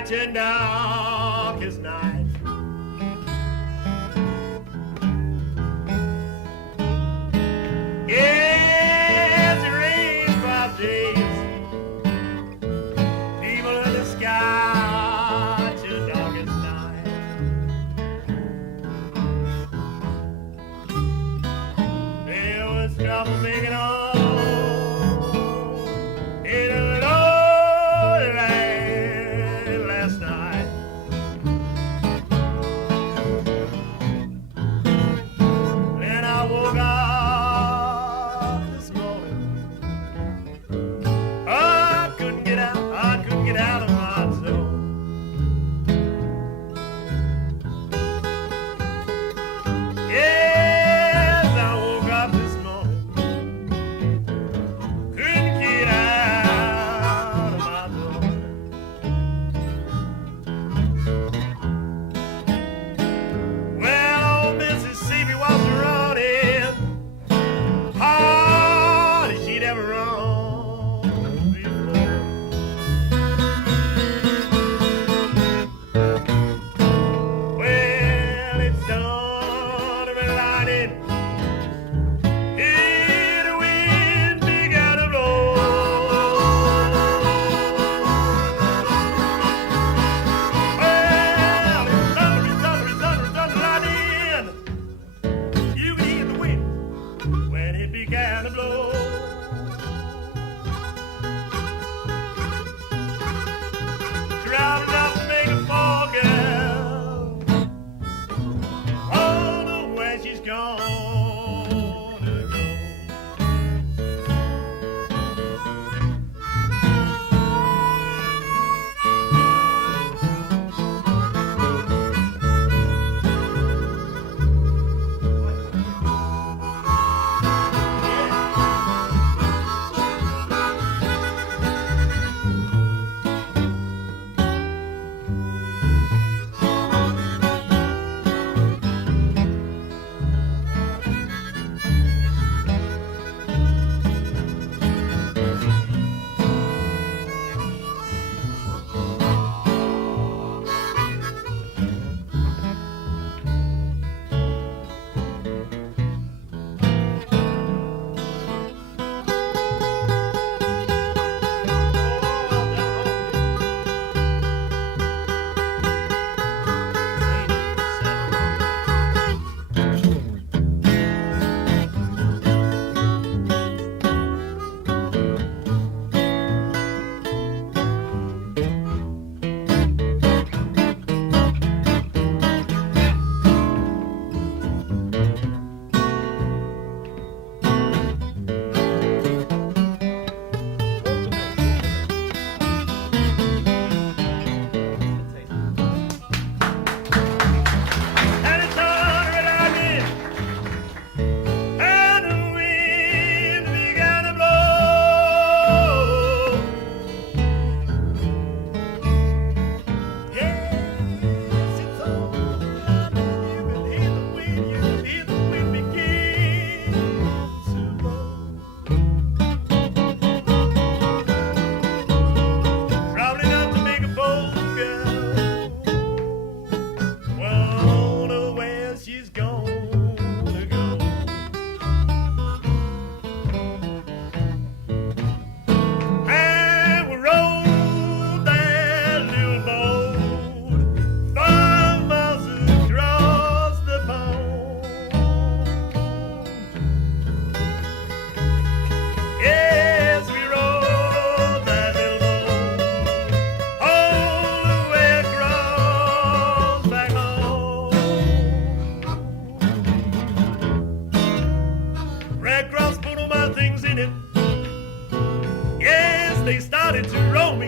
bright and dark as night. Yes, it rains 5 days. People in the sky till dark as night. There was trouble making on.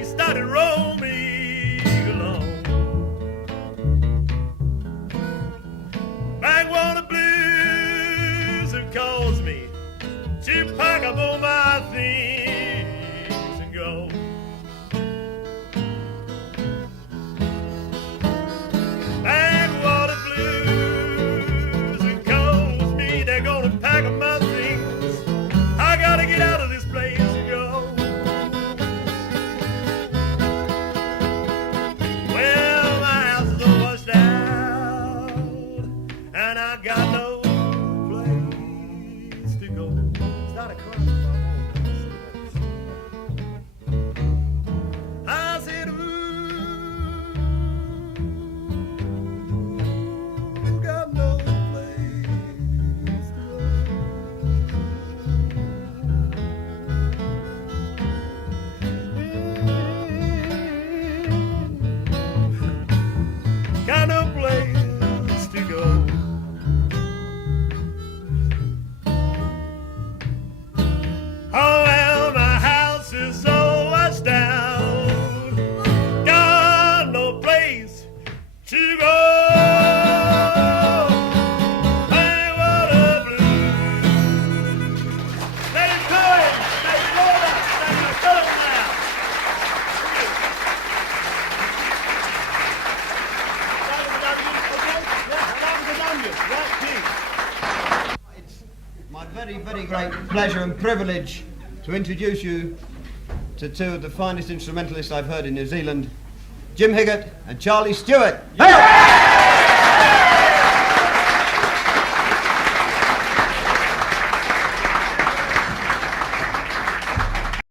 Started roaming along. Backwater blues have caused me to pack up all my things and go. Backwater blues have caused me, they're gonna pack up my things. I gotta get out of this place and go. very, very great pleasure and privilege to introduce you to two of the finest instrumentalists I've heard in New Zealand, Jim Higgett and Charlie Stewart. Yeah.